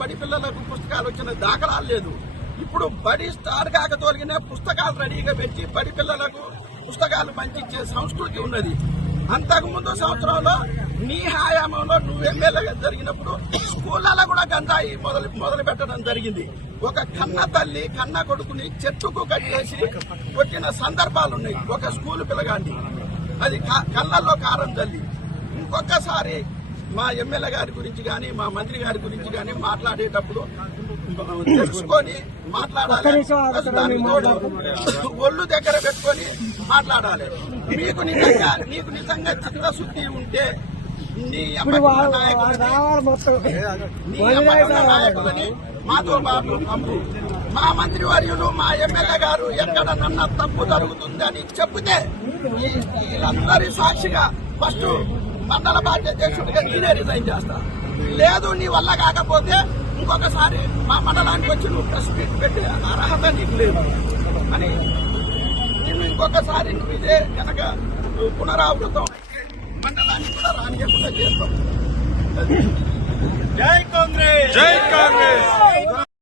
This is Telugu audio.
బడి పిల్లలకు పుస్తకాలు వచ్చిన దాఖలాలు లేదు. ఇప్పుడు బడి స్టార్ కాక తోలిగిన పుస్తకాలు రెడీగా పెట్టి బడి పిల్లలకు పుస్తకాలు పంచిచ్చే సంస్కృతి ఉన్నది. అంతకుముందు సంవత్సరంలో నీ హయాంలో నువ్వు ఎమ్మెల్యేగా జరిగినప్పుడు స్కూళ్ళలో కూడా గంజాయి మొదలు పెట్టడం జరిగింది. ఒక కన్న తల్లి కన్న కొడుకుని చెట్టుకు కట్టేసి కొట్టిన సందర్భాలున్నాయి. ఒక స్కూల్ పిల్లగాన్ని అది కళ్ళల్లో కారం తల్లి. ఇంకొకసారి మా ఎమ్మెల్యే గారి గురించి కానీ మా మంత్రి గారి గురించి కానీ మాట్లాడేటప్పుడు తెలుసుకొని మాట్లాడాలి. ఒళ్ళు దగ్గర పెట్టుకొని మాట్లాడాలి. నీకు నిజంగా చిత్తశుద్ధి ఉంటే నీ నాయకులని మాతో పాటు పంపు. మా మంత్రి వర్యులు మా ఎమ్మెల్యే గారు ఎక్కడనన్నా తప్పు జరుగుతుందని చెప్తే వీళ్ళందరి సాక్షిగా ఫస్ట్ మండల పార్టీ అధ్యక్షుడిగా నేనే రిజైన్ చేస్తా. లేదు నీ వల్ల కాకపోతే ఇంకొకసారి మా మండలానికి వచ్చి నువ్వు ప్రెస్ మీట్ పెట్టే అర్హత నీకు లేదు అని నేను ఇంకొకసారి నువ్వు ఇదే కనుక పునరావృతం మండలాన్ని కూడా రానియకుండా చేస్తాం. జై కాంగ్రెస్.